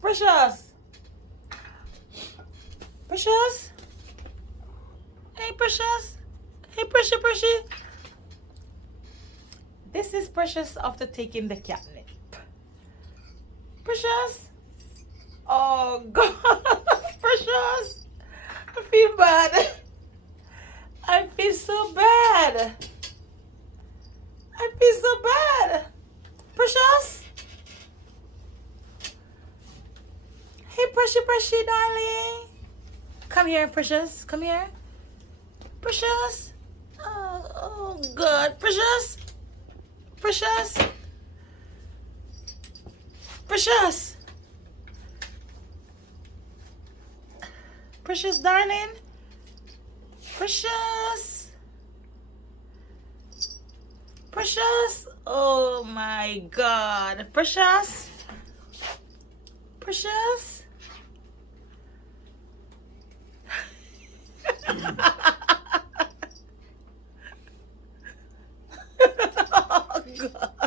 Precious. Precious. Hey, Precious. Hey, Precious. This is Precious after taking the catnip. Precious. Oh, God. Precious. I feel bad. I feel so bad. I feel so bad. Precious. Hey, Precious, darling. Come here, Precious. Come here. Precious. Oh, God. Precious. Precious. Precious. Precious, darling. Precious. Precious. Oh, my God. Precious. Precious. Oh, God.